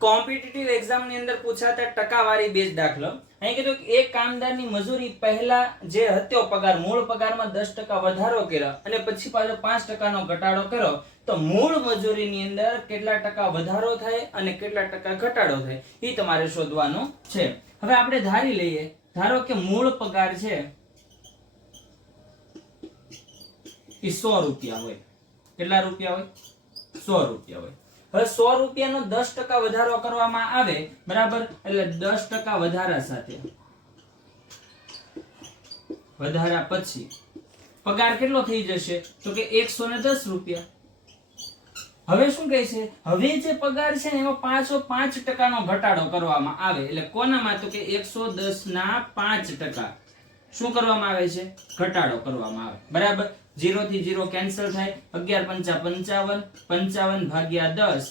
Competitive exam ની અંદર પૂછાતા ટકાવારી બેઝ દાખલો. અહીં કીધું કે એક કામદારની મજૂરી પહેલા જે હતો પગાર, મૂળ પગારમાં 10% વધારો કર્યો અને પછી પાછો 5% નો ઘટાડો કર્યો, તો મૂળ મજૂરીની અંદર કેટલા ટકા વધારો થાય અને કેટલા ટકા ઘટાડો થાય એ તમારે શોધવાનું છે. હવે આપણે ધારી લઈએ, ધારો કે મૂળ પગાર છે એ 100 રૂપિયા હોય. કેટલા રૂપિયા હોય? 100 રૂપિયા હોય. હવે 100 રૂપિયાનો 10% વધારો કરવામાં આવે, બરાબર, એટલે 10% વધારા સાથે વધારા પછી પગાર કેટલો થઈ જશે? તો કે 110 રૂપિયા. હવે શું કહે છે? હવે જે પગાર છે ને એમાં પાછો 5% નો ઘટાડો કરવામાં આવે. એટલે કોનામાં? તો કે 110 ના 5% શું કરવામાં આવે છે? ઘટાડો કરવામાં આવે. બરાબર. 0 થી 0 કેન્સલ થાય. 11 પંચા 55, 55 ભાગ્યા 10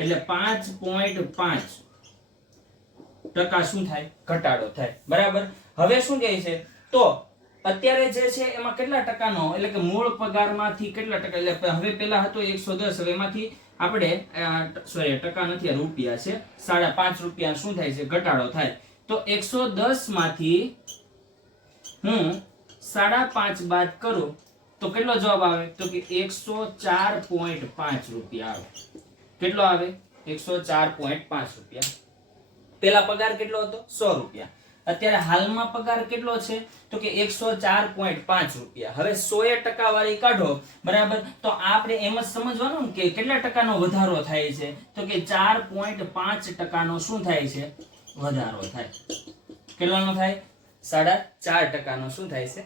એટલે 5.5% શું થાય? ઘટાડો થાય. બરાબર. હવે શું કહે છે? તો અત્યારે જે છે એમાં કેટલા ટકાનો, એટલે કે મૂળ પગારમાંથી કેટલા ટકા, એટલે હવે પેલા હતો 110, હવે એમાંથી આપણે સોરી ટકા નથી, આ રૂપિયા છે, 5.5 રૂપિયા શું થાય છે? ઘટાડો થાય. તો 110 માંથી હું 5.5 બાદ કરું તો કેટલો જવાબ આવે? તો કે 104.5 રૂપિયા આવે. કેટલો આવે? 104.5 રૂપિયા. પેલા પગાર કેટલો હતો? 100 રૂપિયા. અત્યારે હાલમાં પગાર કેટલો છે? તો કે 104.5 રૂપિયા. હવે 100 ટકાવારી કાઢો, બરાબર, તો આપણે એમ જ સમજવાનું કે કેટલા ટકાનો વધારો થાય છે? તો કે 4.5% શું થાય છે? વધારો થાય. કેટલાનો થાય? 4.5% શું થાય છે?